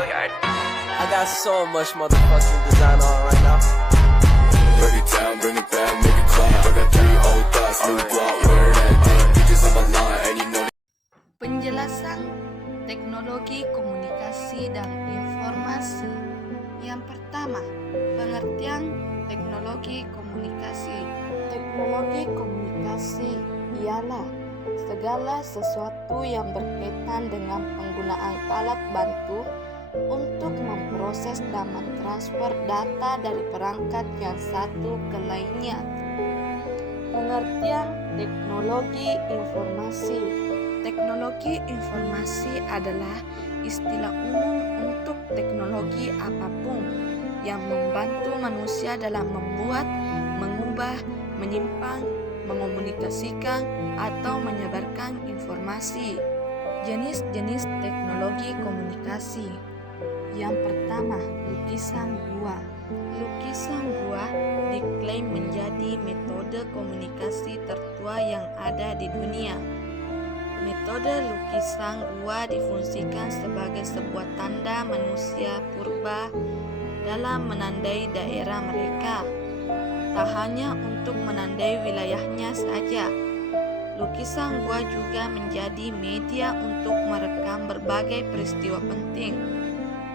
Gilliard. I got so much motherfucking design on right now. Break it down, bring it back, make it clap. I got 3 old thoughts, new guap, where that thing. Bitches on my line, and you know Penjelasan teknologi komunikasi dan informasi. Yang pertama, pengertian teknologi komunikasi. Teknologi komunikasi ialah segala sesuatu yang berkaitan dengan penggunaan alat bantu untuk memproses dan mentransfer data dari perangkat yang satu ke lainnya. Pengertian teknologi informasi. Teknologi informasi adalah istilah umum untuk teknologi apapun yang membantu manusia dalam membuat, mengubah, menyimpan, mengomunikasikan, atau menyebarkan informasi. Jenis-jenis teknologi komunikasi. Yang pertama, lukisan gua. Lukisan gua diklaim menjadi metode komunikasi tertua yang ada di dunia. Metode lukisan gua difungsikan sebagai sebuah tanda manusia purba dalam menandai daerah mereka. Tak hanya untuk menandai wilayahnya saja, lukisan gua juga menjadi media untuk merekam berbagai peristiwa penting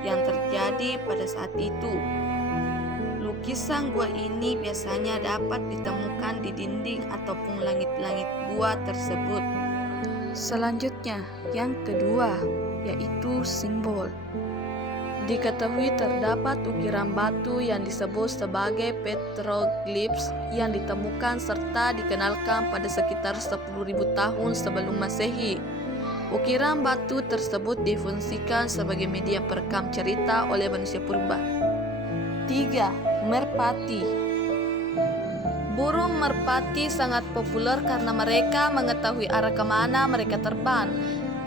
yang terjadi pada saat itu. Lukisan gua ini biasanya dapat ditemukan di dinding ataupun langit-langit gua tersebut. Selanjutnya, yang kedua, yaitu simbol. Diketahui terdapat ukiran batu yang disebut sebagai petroglyphs yang ditemukan serta dikenalkan pada sekitar 10.000 tahun sebelum Masehi. Ukiran batu tersebut difungsikan sebagai media perekam cerita oleh manusia purba. 3. Merpati. Burung merpati sangat populer karena mereka mengetahui arah kemana mereka terbang,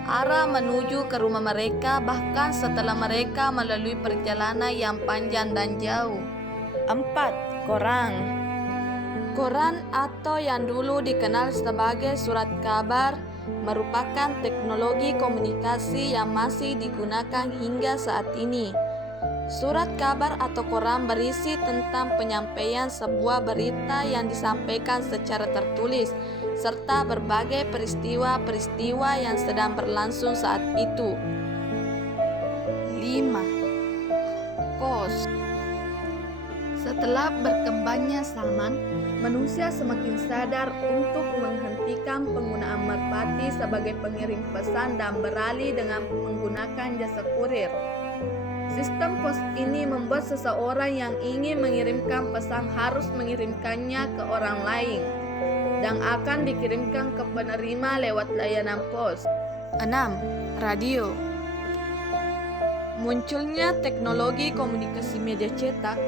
arah menuju ke rumah mereka bahkan setelah mereka melalui perjalanan yang panjang dan jauh. 4. Koran. Koran atau yang dulu dikenal sebagai surat kabar merupakan teknologi komunikasi yang masih digunakan hingga saat ini. Surat kabar atau koran berisi tentang penyampaian sebuah berita yang disampaikan secara tertulis serta berbagai peristiwa-peristiwa yang sedang berlangsung saat itu. 5. Pos. Setelah berkembangnya zaman, manusia semakin sadar untuk menghentikan penggunaan merpati sebagai pengirim pesan dan beralih dengan menggunakan jasa kurir. Sistem pos ini membuat seseorang yang ingin mengirimkan pesan harus mengirimkannya ke orang lain dan akan dikirimkan ke penerima lewat layanan pos. 6. Radio. Munculnya teknologi komunikasi media cetak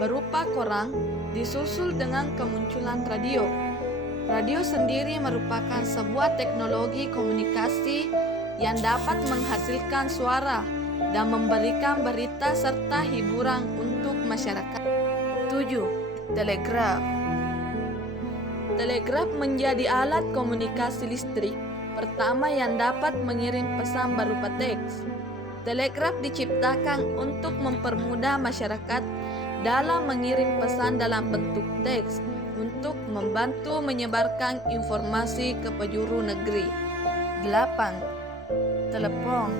berupa koran disusul dengan kemunculan radio. Radio sendiri merupakan sebuah teknologi komunikasi yang dapat menghasilkan suara dan memberikan berita serta hiburan untuk masyarakat. 7. Telegraf. Telegraf menjadi alat komunikasi listrik pertama yang dapat mengirim pesan berupa teks. Telegraf diciptakan untuk mempermudah masyarakat dalam mengirim pesan dalam bentuk teks untuk membantu menyebarkan informasi ke penjuru negeri. 8. Telepon.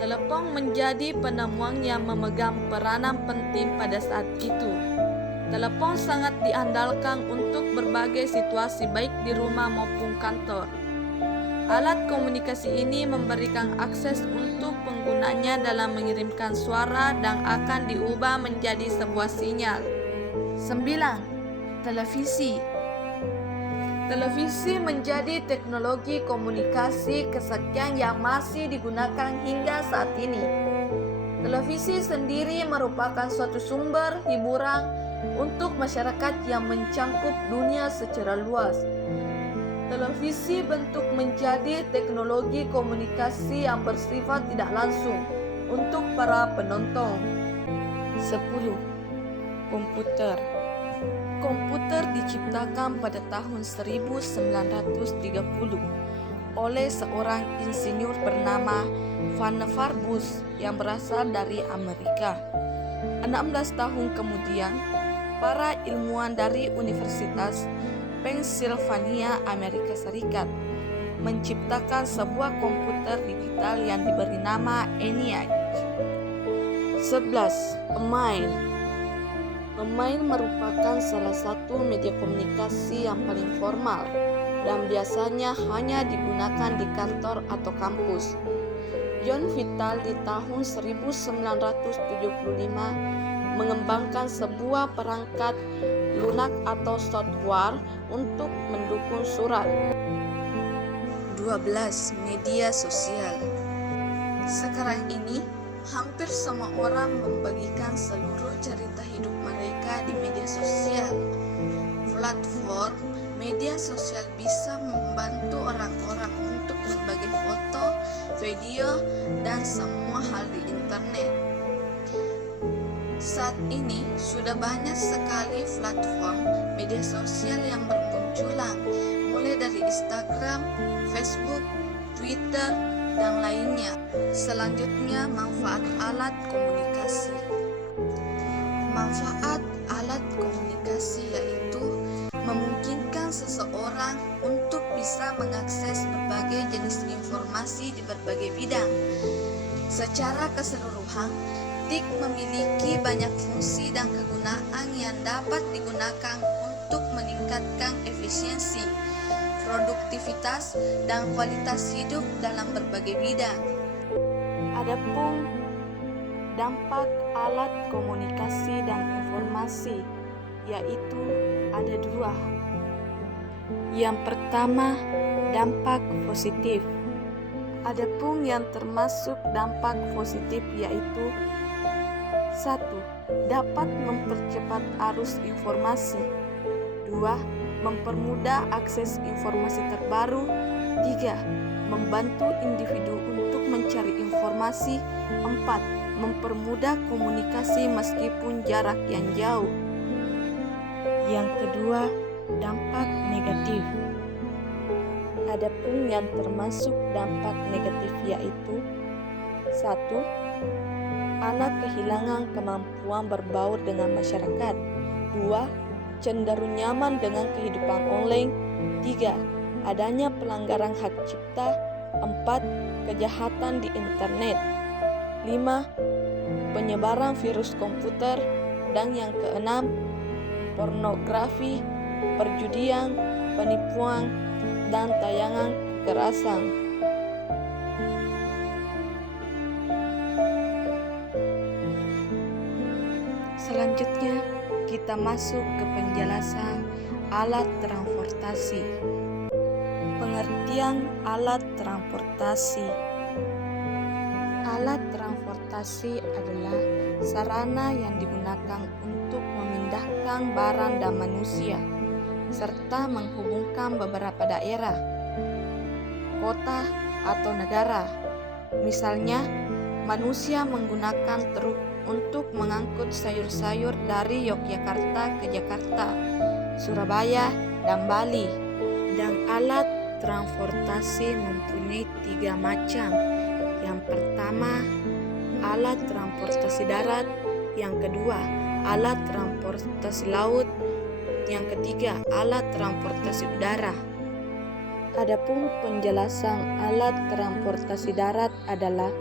Telepon menjadi penemuan yang memegang peranan penting pada saat itu. Telepon sangat diandalkan untuk berbagai situasi baik di rumah maupun kantor. Alat komunikasi ini memberikan akses untuk penggunanya dalam mengirimkan suara dan akan diubah menjadi sebuah sinyal. 9. Televisi. Televisi menjadi teknologi komunikasi kesekian yang masih digunakan hingga saat ini. Televisi sendiri merupakan suatu sumber hiburan untuk masyarakat yang mencangkup dunia secara luas. Televisi bentuk menjadi teknologi komunikasi yang bersifat tidak langsung untuk para penonton. 10. Komputer. Komputer diciptakan pada tahun 1930. oleh seorang insinyur bernama Vannevar Bush yang berasal dari Amerika. 16 tahun kemudian, para ilmuwan dari Universitas Pennsylvania, Amerika Serikat, menciptakan sebuah komputer digital yang diberi nama ENIAC. 11. Email. Email merupakan salah satu media komunikasi yang paling formal dan biasanya hanya digunakan di kantor atau kampus. John Vital di tahun 1975 mengembangkan sebuah perangkat lunak atau software untuk mendukung surat. 12. Media sosial. Sekarang ini, hampir semua orang membagikan seluruh cerita hidup mereka di media sosial. Platform media sosial bisa membantu orang-orang untuk berbagi foto, video, dan semua hal di internet. Saat ini sudah banyak sekali platform media sosial yang bermunculan, mulai dari Instagram, Facebook, Twitter, dan lainnya. Selanjutnya, manfaat alat komunikasi. Manfaat alat komunikasi yaitu memungkinkan seseorang untuk bisa mengakses berbagai jenis informasi di berbagai bidang. Secara keseluruhan, TIK memiliki banyak fungsi dan kegunaan yang dapat digunakan untuk meningkatkan efisiensi, produktivitas, dan kualitas hidup dalam berbagai bidang. Adapun dampak alat komunikasi dan informasi yaitu ada dua. Yang pertama, dampak positif. Adapun yang termasuk dampak positif yaitu 1. Dapat mempercepat arus informasi. 2. Mempermudah akses informasi terbaru. 3. Membantu individu untuk mencari informasi. 4. Mempermudah komunikasi meskipun jarak yang jauh. Yang kedua, dampak negatif. Adapun yang termasuk dampak negatif yaitu 1. Anak kehilangan kemampuan berbaur dengan masyarakat. 2. Cenderung nyaman dengan kehidupan online. 3. Adanya pelanggaran hak cipta. 4. Kejahatan di internet. 5. Penyebaran virus komputer. Dan yang keenam, pornografi, perjudian, penipuan, dan tayangan kekerasan. Selanjutnya, kita masuk ke penjelasan alat transportasi. Pengertian alat transportasi. Alat transportasi adalah sarana yang digunakan untuk memindahkan barang dan manusia, serta menghubungkan beberapa daerah, kota, atau negara. Misalnya, manusia menggunakan truk untuk mengangkut sayur-sayur dari Yogyakarta ke Jakarta, Surabaya, dan Bali. Dan alat transportasi mempunyai 3 macam. Yang pertama, alat transportasi darat. Yang kedua, alat transportasi laut. Yang ketiga, alat transportasi udara. Adapun penjelasan alat transportasi darat adalah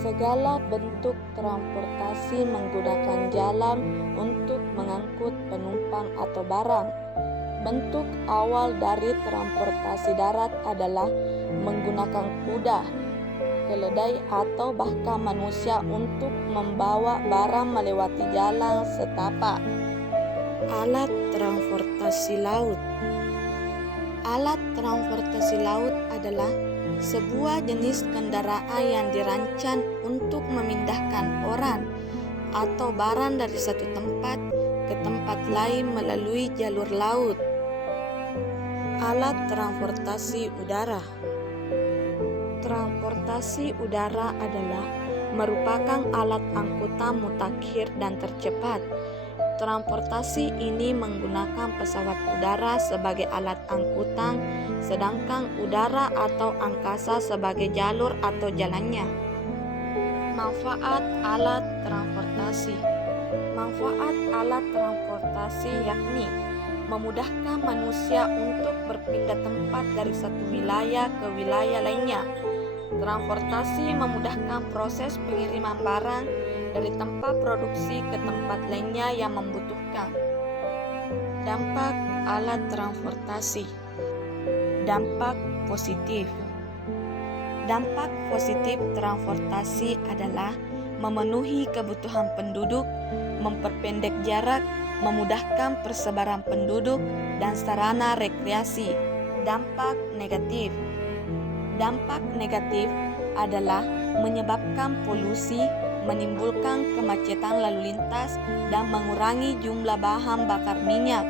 segala bentuk transportasi menggunakan jalan untuk mengangkut penumpang atau barang. Bentuk awal dari transportasi darat adalah menggunakan kuda, keledai, atau bahkan manusia untuk membawa barang melewati jalan setapak. Alat transportasi laut. Alat transportasi laut adalah sebuah jenis kendaraan yang dirancang untuk memindahkan orang atau barang dari satu tempat ke tempat lain melalui jalur laut. Alat transportasi udara. Transportasi udara adalah merupakan alat angkutan mutakhir dan tercepat Transportasi ini menggunakan pesawat udara sebagai alat angkutan, sedangkan udara atau angkasa sebagai jalur atau jalannya. Manfaat alat transportasi. Manfaat alat transportasi yakni memudahkan manusia untuk berpindah tempat dari satu wilayah ke wilayah lainnya. Transportasi memudahkan proses pengiriman barang dari tempat produksi ke tempat lainnya yang membutuhkan. Dampak alat transportasi. Dampak positif. Dampak positif transportasi adalah memenuhi kebutuhan penduduk, memperpendek jarak, memudahkan persebaran penduduk, dan sarana rekreasi. Dampak negatif. Dampak negatif adalah menyebabkan polusi, menimbulkan kemacetan lalu lintas, dan mengurangi jumlah bahan bakar minyak.